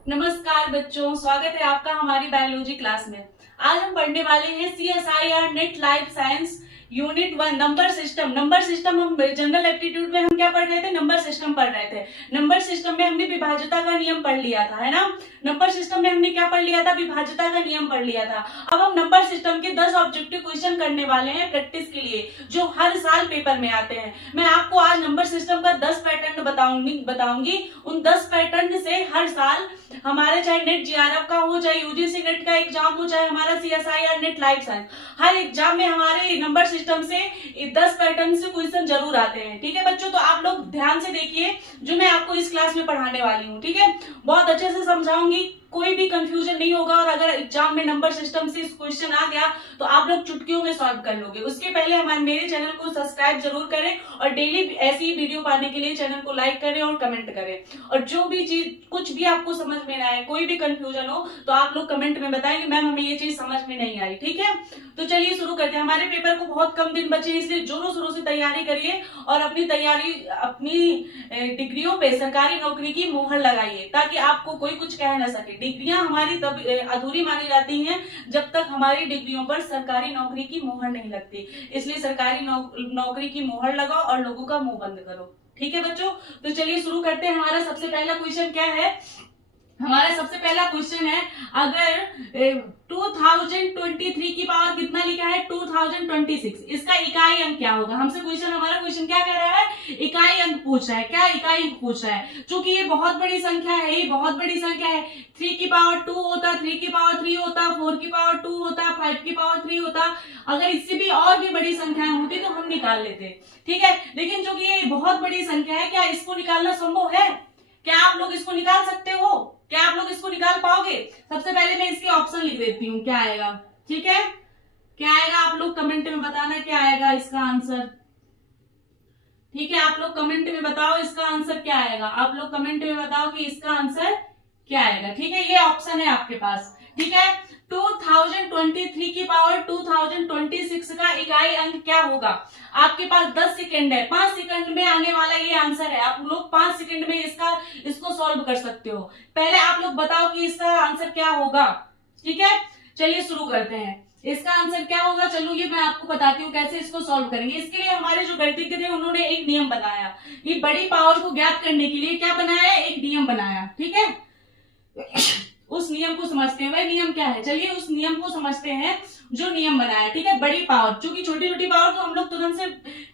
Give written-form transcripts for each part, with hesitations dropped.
नमस्कार बच्चों, स्वागत है आपका हमारी बायोलॉजी क्लास में। आज हम पढ़ने वाले हैं CSIR net life science unit 1 number system. Number system हम जनरल एप्टीट्यूड में हम क्या पढ़ रहे थे? नंबर सिस्टम पढ़ रहे थे। नंबर सिस्टम में हमने विभाज्यता का नियम पढ़ लिया था, है ना। नंबर सिस्टम में हमने क्या पढ़ लिया था? विभाज्यता का नियम पढ़ लिया था। अब हम नंबर सिस्टम के 10 ऑब्जेक्टिव क्वेश्चन करने वाले हैं प्रैक्टिस के लिए, जो हर साल पेपर में आते हैं। मैं आपको आज नंबर सिस्टम का 10 पैटर्न बताऊंगी। उन 10 पैटर्न से हर साल हमारे, चाहे नेट JRF का हो, चाहे UGC नेट का एग्जाम हो, चाहे हमारा CSIR नेट लाइफ साइंस, हर एग्जाम में हमारे नंबर सिस्टम से 10 पैटर्न से क्वेश्चन जरूर आते हैं। ठीक है बच्चों, तो आप लोग ध्यान से देखिए जो मैं आपको इस क्लास में पढ़ाने वाली हूँ। ठीक है, बहुत अच्छे से समझाऊंगी, कोई भी कंफ्यूजन नहीं होगा। और अगर एग्जाम में नंबर सिस्टम से क्वेश्चन आ गया तो आप लोग चुटकियों में सॉल्व कर लोगे। उसके पहले हमारे मेरे चैनल को सब्सक्राइब जरूर करें और डेली ऐसी ही वीडियो पाने के लिए चैनल को लाइक करें और कमेंट करें। और जो भी चीज, कुछ भी आपको समझ में ना आए, कोई भी कंफ्यूजन हो, तो आप लोग कमेंट में बताएं कि मैम हमें ये चीज समझ में नहीं आई। ठीक है, तो चलिए शुरू करते हैं। हमारे पेपर को बहुत कम दिन बचे हैं, इसलिए जोरों शोरों से तैयारी करिए और अपनी डिग्रियों पे सरकारी नौकरी की मुहर लगाइए, ताकि आपको कोई कुछ कह ना सके। डिग्रियां हमारी तब अधूरी मानी जाती हैं जब तक हमारी डिग्रियों पर सरकारी नौकरी की मुहर नहीं लगती। इसलिए सरकारी नौकरी की मुहर लगाओ और लोगों का मुंह बंद करो। ठीक है बच्चों, तो चलिए शुरू करते हैं। हमारा सबसे पहला क्वेश्चन क्या है? हमारा सबसे पहला क्वेश्चन है, अगर 2023 की पावर कितना लिखा है? 2026, इसका इकाई अंक क्या होगा? हमसे हमारा क्वेश्चन क्या कह रहा है? इकाई अंक पूछ रहा है। क्या इकाई अंक पूछ रहा है? चूंकि ये बहुत बड़ी संख्या है, ये बहुत बड़ी संख्या है। 3 की पावर 2 होता, 3 की पावर 3 होता, 4 की पावर 2 होता, 5 की पावर 3 होता। अगर इससे भी और भी बड़ी संख्याएं होती तो हम निकाल लेते। ठीक है, लेकिन चूंकि ये बहुत बड़ी संख्या है, क्या इसको निकालना संभव है? क्या आप लोग इसको निकाल सकते हो? क्या आप लोग इसको निकाल पाओगे? सबसे पहले मैं इसके ऑप्शन लिख देती हूँ, क्या आएगा। ठीक है, क्या आएगा? आप लोग कमेंट में बताना क्या आएगा इसका आंसर। ठीक है, आप लोग कमेंट में बताओ इसका आंसर क्या आएगा। आप लोग कमेंट में बताओ कि इसका आंसर क्या आएगा। ठीक है, ये ऑप्शन है आपके पास। ठीक है, 2023 की पावर 2026 का इकाई अंक क्या होगा? आपके पास 10 सेकेंड है, 5 सेकंड में आने वाला ये आंसर है। आप लोग 5 सेकंड में इसको सॉल्व कर सकते हो। पहले आप लोग बताओ कि इसका आंसर क्या होगा। ठीक है, चलिए शुरू करते हैं। इसका आंसर क्या होगा? चलो ये मैं आपको बताती हूँ कैसे इसको सॉल्व करेंगे। इसके लिए हमारे जो गणितज्ञ थे उन्होंने एक नियम बनाया। ये बड़ी पावर को ज्ञात करने के लिए क्या बनाया? एक नियम बनाया। ठीक है, उस नियम को समझते हैं। वह नियम क्या है? चलिए उस नियम को समझते हैं जो नियम बनाया। ठीक है, बड़ी पावर, क्योंकि छोटी छोटी पावर तो हम लोग तुरंत से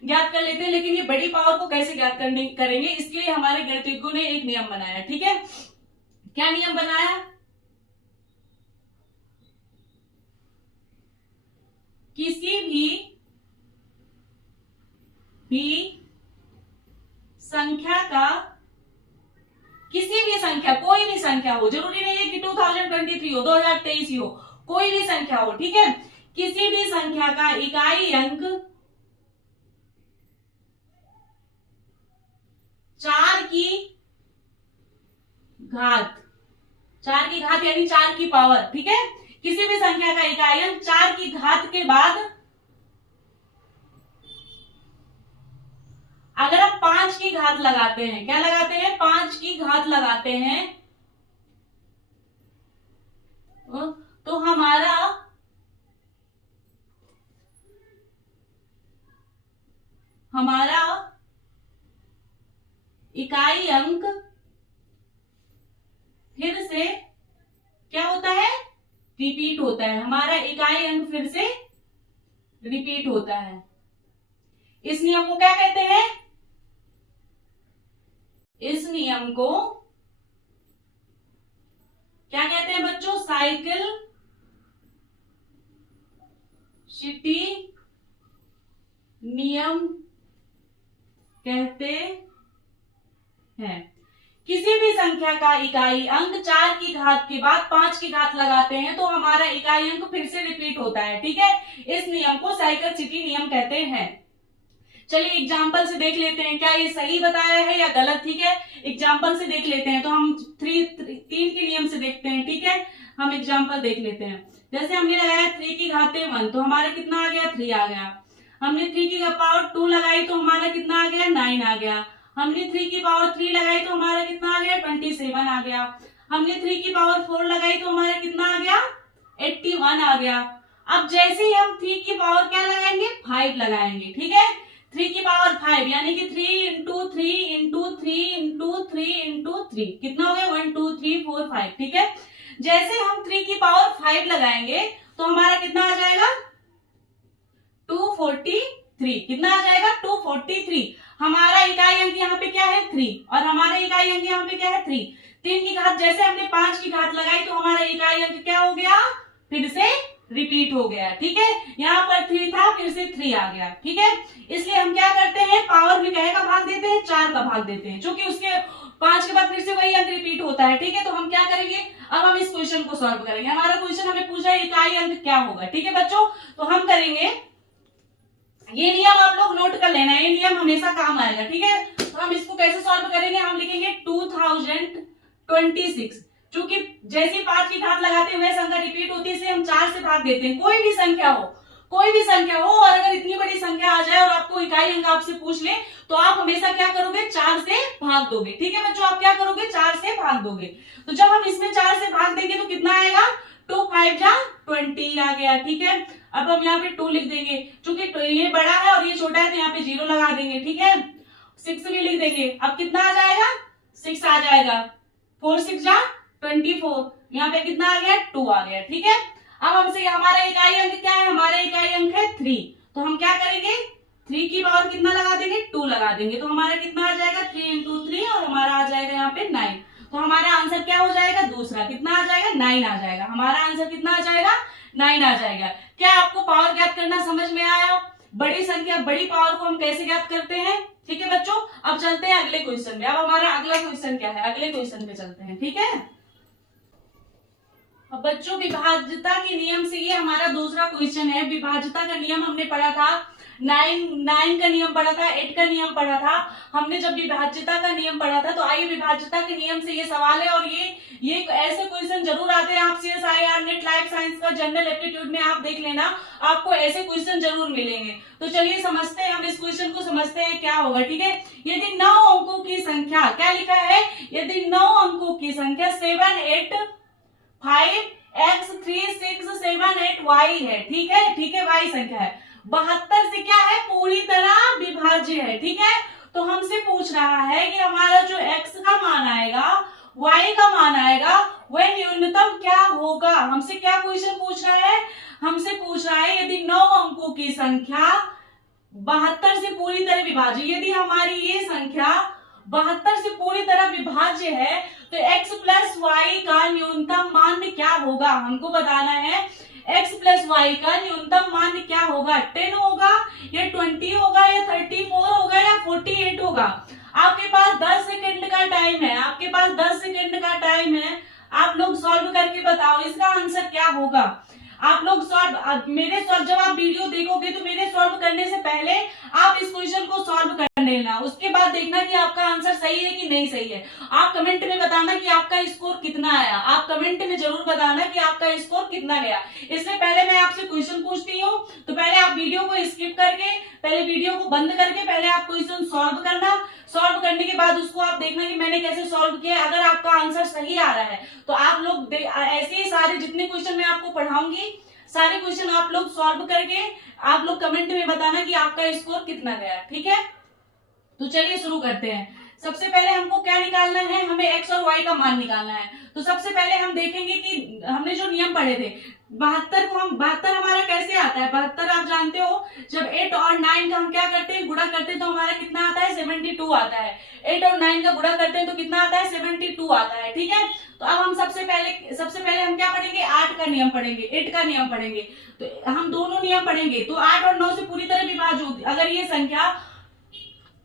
ज्ञात कर लेते हैं, लेकिन ये बड़ी पावर को कैसे ज्ञात करेंगे, इसके लिए हमारे गणितज्ञों ने एक नियम बनाया। ठीक है, क्या नियम बनाया? किसी भी संख्या का, किसी भी संख्या, कोई भी संख्या हो, जरूरी नहीं है कि 2023 हो, 2023 ही हो, कोई भी संख्या हो। ठीक है, किसी भी संख्या का इकाई अंक 4 की घात, 4 की घात यानी 4 की पावर। ठीक है, किसी भी संख्या का इकाई अंक 4 की घात के बाद अगर आप 5 की घात लगाते हैं, क्या लगाते हैं? 5 की घात लगाते हैं, तो हमारा इकाई अंक फिर से क्या होता है? रिपीट होता है। हमारा इकाई अंक फिर से रिपीट होता है। इस नियम को क्या कहते हैं? इस नियम को क्या कहते हैं बच्चों? साइकिल सिटी नियम कहते हैं। किसी भी संख्या का इकाई अंक 4 की घात के बाद 5 की घात लगाते हैं तो हमारा इकाई अंक फिर से रिपीट होता है। ठीक है, इस नियम को साइकिल सिटी नियम कहते हैं। चलिए एग्जाम्पल से देख लेते हैं क्या ये सही बताया है या गलत। ठीक है, एग्जाम्पल से देख लेते हैं। तो हम 3 के नियम से देखते हैं। ठीक है, हम एग्जाम्पल देख लेते हैं। जैसे हमने लगाया 3 की घाते 1, तो हमारा कितना आ गया? 3 आ गया। हमने 3 की पावर 2 लगाई तो हमारा कितना आ गया? 9 आ गया। हमने 3 की पावर 3 लगाई तो हमारा कितना आ गया? 27 आ गया। हमने 3 की पावर 4 लगाई तो हमारा कितना आ गया, 81 आ गया। अब जैसे ही हम 3 की पावर क्या लगाएंगे, 5 लगाएंगे, ठीक है। 3 की पावर 5 यानी कि 3 इंटू 3 इंटू 3 इंटू 3 इंटू 3 कितना हो गया, 1 2 3 4 5, ठीक है। जैसे हम 3 की पावर 5 लगाएंगे तो हमारा कितना आ जाएगा, 243, कितना आ जाएगा, 243। हमारा इकाई अंक यहाँ पे क्या है, 3, और हमारा इकाई अंक यहाँ पे क्या है, 3। 3 की घात जैसे हमने 5 की घात लगाई तो हमारा इकाई अंक क्या हो गया, फिर से रिपीट हो गया, ठीक है। यहाँ पर 3 था, फिर से 3 आ गया, ठीक है। इसलिए हम क्या करते हैं, पावर में क्या का भाग देते हैं, 4 का भाग देते हैं, क्योंकि उसके 5 के बाद फिर से वही अंक रिपीट होता है, ठीक है। तो हम क्या करेंगे, अब हम इस क्वेश्चन को सॉल्व करेंगे। हमारा क्वेश्चन हमें पूछा है इकाई अंक क्या होगा, ठीक है बच्चों। तो हम करेंगे, ये नियम आप लोग नोट कर लेना, ये नियम हमेशा काम आएगा, ठीक है। तो हम इसको कैसे सॉल्व करेंगे, हम लिखेंगे 2026, क्योंकि जैसे 5 की घात लगाते हुए संख्या रिपीट होती है, इसलिए हम 4 से भाग देते हैं। कोई भी संख्या हो और अगर इतनी बड़ी संख्या आ जाए और आपको इकाई अंक आपसे पूछ ले तो आप हमेशा क्या करोगे, 4 से भाग दोगे, ठीक है बच्चों। आप क्या करोगे, 4 से भाग दोगे। तो जब हम इसमें 4 से भाग देंगे तो कितना आएगा, 2 5 जा 20 आ गया, ठीक है। अब हम यहाँ पे 2 लिख देंगे, क्योंकि ये बड़ा है और ये छोटा है तो यहाँ पे 0 लगा देंगे, ठीक है। 6 भी लिख देंगे। अब कितना आ जाएगा, 6 आ जाएगा, 4 6 जा 24, यहाँ पे कितना आ गया, 2 आ गया, ठीक है। अब हमसे हमारा इकाई अंक क्या है, हमारा इकाई अंक है 3, तो हम क्या करेंगे, 3 की पावर कितना लगा देंगे, 2 लगा देंगे, तो हमारा कितना आ जाएगा, 3 इंटू 3 और हमारा आ जाएगा यहाँ पे 9। तो हमारा आंसर क्या हो जाएगा, दूसरा कितना आ जाएगा, 9 आ जाएगा। हमारा आंसर कितना आ जाएगा, 9 आ जाएगा। क्या आपको पावर ज्ञात करना समझ में आया, बड़ी संख्या बड़ी पावर को हम कैसे ज्ञात करते हैं, ठीक है बच्चों। अब चलते हैं अगले क्वेश्चन में। अब हमारा अगला क्वेश्चन क्या है, अगले क्वेश्चन पे चलते हैं, ठीक है। अब बच्चों विभाज्यता के नियम से ये हमारा दूसरा क्वेश्चन है। विभाज्यता का नियम हमने पढ़ा था, 9 का नियम पढ़ा था, 8 का नियम पढ़ा था हमने जब विभाज्यता का नियम पढ़ा था। तो आइए विभाज्यता के नियम से ये सवाल है, और ये ऐसे क्वेश्चन जरूर आते हैं। आप CSIR नेट लाइफ साइंस का जनरल एप्टीट्यूड में आप देख लेना, आपको ऐसे क्वेश्चन जरूर मिलेंगे। तो चलिए समझते हैं, हम इस क्वेश्चन को समझते हैं क्या होगा, ठीक है। यदि 9 अंकों की संख्या, क्या लिखा है, यदि 9 अंकों की संख्या 7 8 5 x 3 6 7 8 y है, ठीक है, ठीक है, y संख्या है, 72 से क्या है, पूरी तरह विभाज्य है, ठीक है। तो हमसे पूछ रहा है कि हमारा जो x का मान आएगा, y का मान आएगा, वह न्यूनतम क्या होगा। हमसे क्या क्वेश्चन पूछ रहा है, हमसे पूछ रहा है यदि 9 अंकों की संख्या 72 से पूरी तरह विभाज्य, यदि हमारी ये संख्या 72 से पूरी तरह विभाज्य है तो x प्लस वाई का न्यूनतम मान क्या होगा। हमको बताना है x प्लस वाई का न्यूनतम मान क्या होगा, 10 होगा या 20 होगा या 34 होगा या 48 होगा। आपके पास 10 सेकंड का टाइम है, आपके पास 10 सेकंड का टाइम है, आप लोग सॉल्व करके बताओ इसका आंसर क्या होगा। आप लोग मेरे जब आप वीडियो देखोगे तो मेरे सॉल्व करने से पहले आप इस क्वेश्चन को सॉल्व कर लेना, उसके बाद देखना कि आपका आंसर सही है कि नहीं सही है। आप कमेंट में बताना कि आपका स्कोर कितना आया, आप कमेंट में जरूर बताना कि आपका स्कोर कितना गया। इसलिए पहले मैं आपसे क्वेश्चन पूछती हूँ, तो पहले आप वीडियो को स्किप करके, पहले वीडियो को बंद करके पहले आप क्वेश्चन सॉल्व करना। सॉल्व करने के बाद उसको आप देखना कि मैंने कैसे सॉल्व किया। अगर आपका आंसर सही आ रहा है तो आप लोग ऐसे ही सारे जितने क्वेश्चन मैं आपको पढ़ाऊंगी सारे क्वेश्चन आप लोग सॉल्व करके आप लोग कमेंट में बताना कि आपका स्कोर कितना गया, ठीक है। तो चलिए शुरू करते हैं। सबसे पहले हमको क्या निकालना है, हमें x और y का मान निकालना है। तो सबसे पहले हम देखेंगे कि हमने जो नियम पढ़े थे 72 हमारा कैसे आता है। 72 आप जानते हो, जब 8 और 9 का हम क्या करते हैं, गुणा करते हैं तो हमारा कितना आता है, 72 आता है। 8 और 9 का गुणा करते हैं तो कितना आता है, 72 आता है, ठीक है। तो अब हम सबसे पहले हम क्या पढ़ेंगे, 8 का नियम पढ़ेंगे, 8 का नियम पढ़ेंगे। तो हम दोनों नियम पढ़ेंगे। तो 8 और 9 से पूरी तरह विभाज्य होती, अगर ये संख्या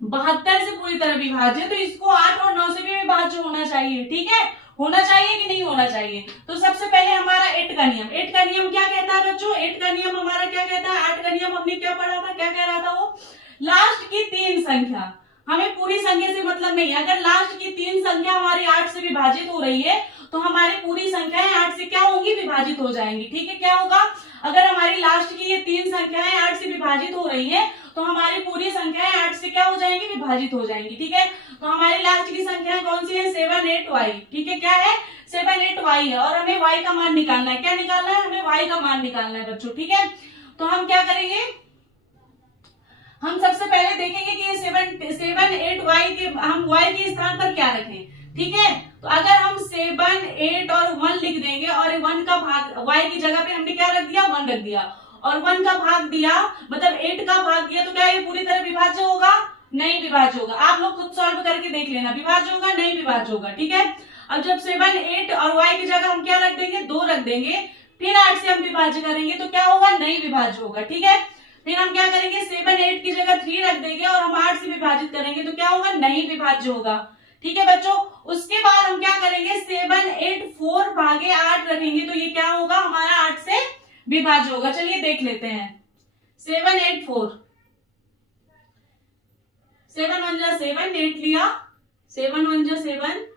72 से पूरी तरह विभाज्य तो इसको 8 और 9 से भी विभाज्य होना चाहिए, ठीक है। होना चाहिए कि नहीं होना चाहिए। तो सबसे पहले हमारा 8 का नियम, 8 का नियम क्या कहता है बच्चों, 8 का नियम हमारा क्या कहता है, 8 का नियम हमने क्या पढ़ा था, क्या कह रहा था वो, लास्ट की 3 संख्या, हमें पूरी संख्या से मतलब नहीं है। अगर लास्ट की 3 संख्या हमारी 8 से विभाजित हो रही है तो हमारी पूरी संख्याएं 8 से क्या होंगी, विभाजित हो जाएंगी, ठीक है। क्या होगा, अगर हमारी लास्ट की ये 3 संख्याएं 8 से विभाजित हो रही है तो तो हमारी पूरी संख्याएं 8 से क्या हो जाएंगी, विभाजित हो जाएंगी। ठीक है, तो हमारी लास्ट की संख्या कौन सी है, 7 8y। ठीक है, क्या है, 7 8y है और हमें y का मान निकालना है। क्या निकालना है, हमें y का मान निकालना है बच्चों। ठीक है, तो हम क्या करेंगे, हम सबसे पहले देखेंगे कि ये 7 8y के हम y के स्थान पर क्या रखें। ठीक है, तो अगर हम 7 8 और 1 लिख देंगे और 1 का भाग y की जगह पे हमने क्या रख दिया, 1 रख दिया और 1 का भाग दिया मतलब 8 का भाग दिया, तो क्या ये पूरी तरह विभाज्य होगा, नहीं विभाज्य होगा। आप लोग खुद सॉल्व करके देख लेना, विभाज्य होगा नहीं विभाज्य होगा। ठीक है, अब जब 7 8 और y की जगह हम क्या रख देंगे, 2 रख देंगे, फिर 8 से हम विभाज्य करेंगे तो क्या होगा, नहीं विभाज्य होगा। ठीक है, फिर हम क्या करेंगे, 7 8 की जगह 3 रख देंगे और हम 8 से विभाजित करेंगे तो क्या होगा, नहीं विभाज्य होगा। ठीक है बच्चों, उसके बाद हम क्या करेंगे, 7 8 4 भागे 8 रखेंगे तो ये क्या होगा, हमारा 8 से विभाज्य होगा। चलिए देख लेते हैं, 7 8 4, 7 1 जा 7, 8 लिया, 7 1 जा 7,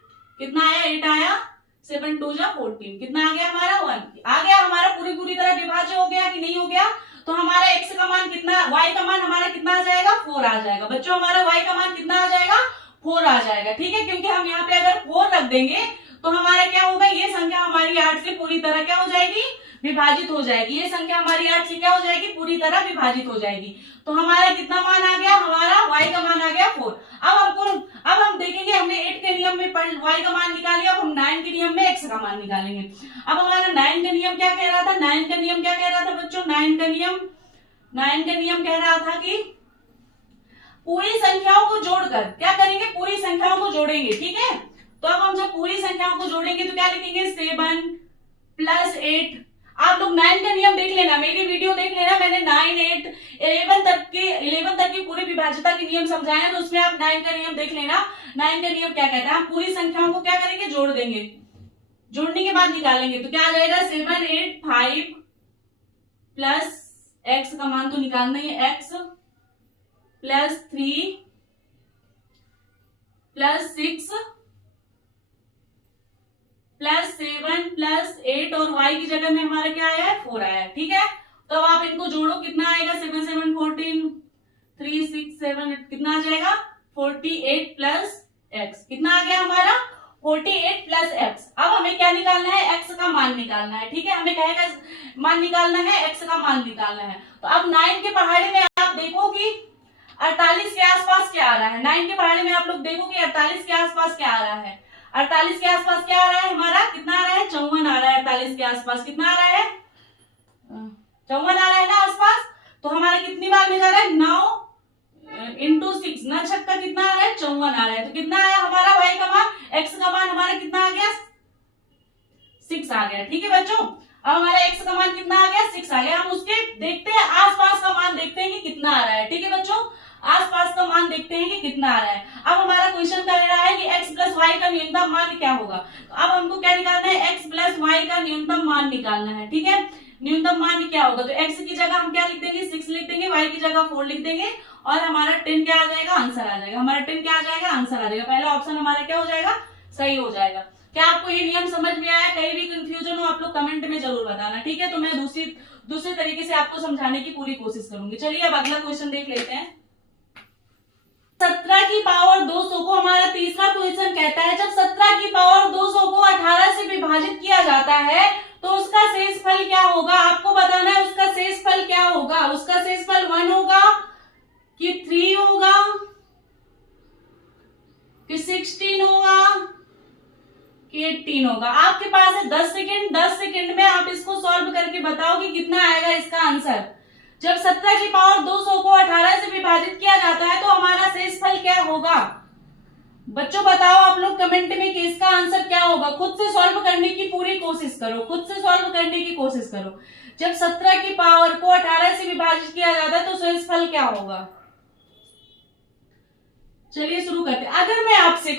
कितना आया, 8 आया, 7 2 जा 14, कितना आ गया हमारा, 1 आ गया। हमारा पूरी तरह विभाज्य हो गया कि नहीं हो गया, तो हमारा x का मान कितना, y का मान हमारा कितना आ जाएगा, 4 आ जाएगा। बच्चों हमारा y का मान कितना आ जाएगा, 4 आ जाएगा। ठीक है, क्योंकि हम यहाँ पे अगर 4 रख देंगे तो हमारा क्या होगा, ये संख्या हमारी 8 से पूरी तरह क्या हो जाएगी, विभाजित हो जाएगी। ये संख्या हमारी 8 से क्या हो जाएगी, पूरी तरह विभाजित हो जाएगी। तो हमारा कितना मान आ गया, हमारा y का मान आ गया 4। अब हम देखेंगे, हमने 8 के नियम में y का मान निकालिया, अब हम 9 के नियम में x का मान निकालेंगे। अब हमारा 9 का नियम क्या कह रहा था, 9 का नियम क्या कह रहा था बच्चों, 9 का नियम कह रहा था कि पूरी संख्याओं को जोड़कर क्या करेंगे, पूरी संख्याओं को जोड़ेंगे। ठीक है, तो अब हम जब पूरी संख्याओं को जोड़ेंगे तो क्या लिखेंगे, 7 + 8। आप लोग 9 का नियम देख लेना, मेरी वीडियो देख लेना, मैंने 9 8 11 तक की पूरी विभाज्यता के नियम समझाए, तो उसमें आप 9 का नियम देख लेना। 9 का नियम क्या कहता है, हम पूरी संख्याओं को क्या करेंगे, जोड़ देंगे, जोड़ने के बाद निकालेंगे तो क्या आ जाएगा, 7 8 5 प्लस x का मान तो निकालना ही है, x plus 3 plus 6 plus 7 plus 8 और y की जगह में हमारा क्या आया है, 4 आया है। ठीक है, तो अब आप इनको जोड़ो, कितना आएगा, 7 7 14 3 6 7 कितना आ जाएगा, 48 प्लस x, कितना आ गया हमारा, 48 प्लस x। अब हमें क्या निकालना है, x का मान निकालना है। ठीक है, हमें क्या का मान निकालना है, x का मान निकालना है। तो अब 9 के पहाड़े में आप देखो कि 48 के आसपास क्या आ रहा है, 9 के पहाड़े में आप लोग देखो कि 48 के आसपास क्या आ रहा है, 48 के आसपास क्या आ रहा है, हमारा कितना आ रहा है, 54 आ रहा है। 48 के आसपास कितना आ रहा है, 54 आ रहा है ना आसपास। तो हमारा कितनी बार में जा रहा है, 9 × 6, 9 छक्का कितना आ रहा है, 54 आ रहा है। तो कितना आया हमारा y का मान, x का मान हमारा कितना आ गया, 6 आ गया। ठीक है बच्चों, अब हमारा x का मान कितना आ गया, 6 आ गया। हम उसके देखते हैं आसपास का मान, देखते हैं कि कितना आ रहा है। ठीक है बच्चों, आसपास का मान देखते हैं कि कितना आ रहा है। अब हमारा क्वेश्चन कह रहा है कि x + y का न्यूनतम मान क्या होगा। तो अब हमको क्या निकालना है, x + y का न्यूनतम मान निकालना है। ठीक है, न्यूनतम मान क्या होगा, तो x की जगह हम क्या लिख देंगे, 6 लिख देंगे, y की जगह 4 लिख देंगे और हमारा 10 क्या आ जाएगा, आंसर आ जाएगा। हमारा 10 क्या आ जाएगा, आंसर आ जाएगा। पहला ऑप्शन हमारा क्या हो जाएगा, सही हो जाएगा। क्या आपको ये नियम समझ में आया, कहीं भी कंफ्यूजन हो आप लोग कमेंट में जरूर बताना। ठीक है, तो मैं दूसरे तरीके से आपको समझाने की पूरी कोशिश करूंगी। चलिए अब अगला क्वेश्चन देख लेते हैं। 17 की पावर 200 को, हमारा तीसरा क्वेश्चन कहता है, जब 17 की पावर 200 को 18 से विभाजित किया जाता है तो उसका शेषफल क्या होगा। आपको बताना है उसका शेषफल क्या होगा। उसका शेषफल 1 होगा कि 3 होगा कि 16 होगा कि 18 होगा। आपके पास है 10 सेकेंड। 10 सेकेंड में आप इसको सॉल्व करके बताओ कि कितना आएगा इसका आंसर। जब 17 की पावर 200 को 18 से विभाजित किया जाता है तो हमारा शेषफल क्या होगा। बच्चों बताओ आप लोग कमेंट में कि इसका आंसर क्या होगा। खुद से सॉल्व करने की पूरी कोशिश करो, खुद से सॉल्व करने की कोशिश करो। जब 17 की पावर को 18 से विभाजित किया जाता है तो शेषफल क्या होगा। चलिए शुरू करते हैं। अगर मैं आपसे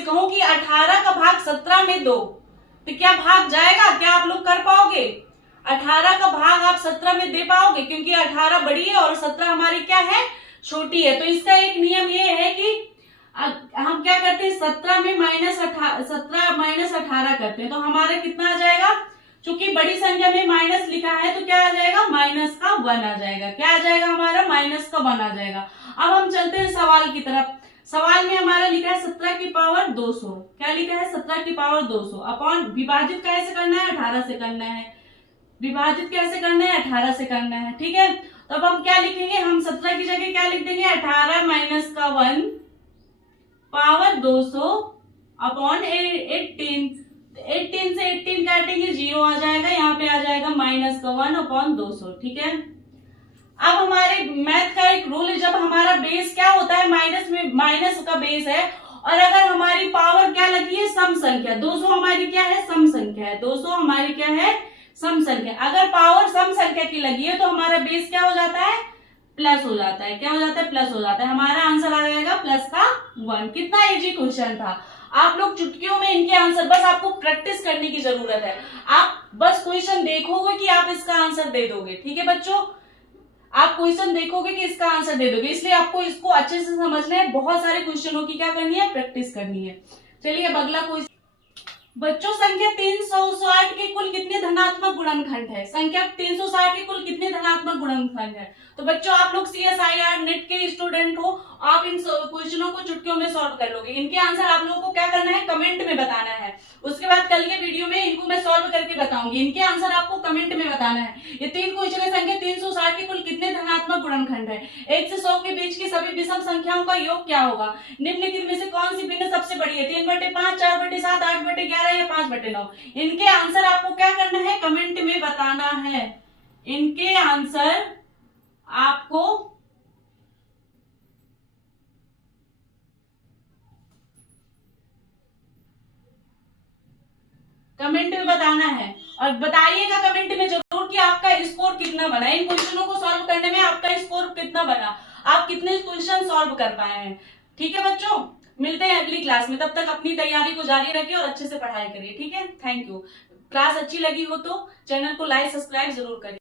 कहूं कि 18 का भाग 17 में दो तो क्या भाग जाएगा, क्या आप लोग कर पाओगे। 18 का भाग आप 17 में दे पाओगे, क्योंकि 18 बड़ी है और 17 हमारी क्या है, छोटी है। तो इसका एक नियम ये है कि हम क्या करते हैं, 17 में -18 करते हैं तो हमारा कितना आ जाएगा, चूंकि बड़ी संख्या में माइनस लिखा है तो क्या आ जाएगा, माइनस का 1 आ जाएगा। क्या आ जाएगा हमारा, माइनस का 1 आ जाएगा। अब हम चलते हैं सवाल की तरफ। सवाल में हमारा लिखा है 17 की पावर 200। क्या लिखा है, 17 की पावर 200 अपॉन विभाजित कैसे करना है, 18 से करना है। विभाजित कैसे करना है, 18 से करना है। ठीक है, तो अब हम क्या लिखेंगे, हम 17 की जगह क्या लिख देंगे, 18 माइनस का 1 पावर 200 अपॉन 18। 18 से 18 काटेंगे 0 आ जाएगा, यहाँ पे आ जाएगा माइनस का 1 अपॉन 200। ठीक है, अब हमारे मैथ का एक रूल है, जब हमारा बेस क्या होता है, माइनस में माइनस का बेस है, और अगर हमारी पावर क्या लगी है, सम संख्या, 200 हमारी क्या है, सम संख्या है। 200 हमारी क्या है, सम संख्या। अगर पावर सम संख्या की लगी है तो हमारा बेस क्या हो जाता है, प्लस हो जाता है। क्या हो जाता है, प्लस हो जाता है। हमारा आंसर आ जाएगा प्लस का 1। कितना इजी क्वेश्चन था। आप लोग चुटकियों में इनके आंसर, बस आपको प्रैक्टिस करने की जरूरत है। आप बस क्वेश्चन देखोगे कि आप इसका आंसर दे दोगे। ठीक है बच्चों, आप क्वेश्चन देखोगे कि इसका आंसर दे दोगे, इसलिए आपको इसको अच्छे से समझना है। बहुत सारे क्वेश्चनों की क्या करनी है, प्रैक्टिस करनी है। चलिए अब अगला क्वेश्चन। बच्चों संख्या 360 के कुल कितने धनात्मक गुणनखंड है, संख्या 360 के कुल कितने धनात्मक गुणनखंड है। तो बच्चों आप लोग CSIR नेट के स्टूडेंट हो, आप इन क्वेश्चनों को चुटकियों में सॉल्व कर लोगे। इनके आंसर आप लोगों को क्या करना है, कमेंट में बताना है। उसके बाद कल के वीडियो में इनको मैं सॉल्व करके बताऊंगी। इनके आंसर आपको कमेंट में बताना है। ये 3 क्वेश्चन है। संख्या 360 के कुल कितने धनात्मक गुणनखंड है, 1 से 100 के बीच की सभी विषम संख्याओं का योग क्या होगा, निम्नलिखित में से कौन सी भिन्न सबसे बड़ी है, 3/5, 4/7, 8/11 या 5/9। इनके आंसर आपको क्या करना है, कमेंट में बताना है। इनके आंसर आपको कमेंट में बताना है, और बताइएगा कमेंट में जरूर कि आपका स्कोर कितना बना, इन क्वेश्चनों को सॉल्व करने में आपका स्कोर कितना बना, आप कितने क्वेश्चन सॉल्व कर पाए हैं। ठीक है बच्चों, मिलते हैं अगली क्लास में। तब तक अपनी तैयारी को जारी रखिए और अच्छे से पढ़ाई करिए। ठीक है, थैंक यू। क्लास अच्छी लगी हो तो चैनल को लाइक सब्सक्राइब जरूर करिए।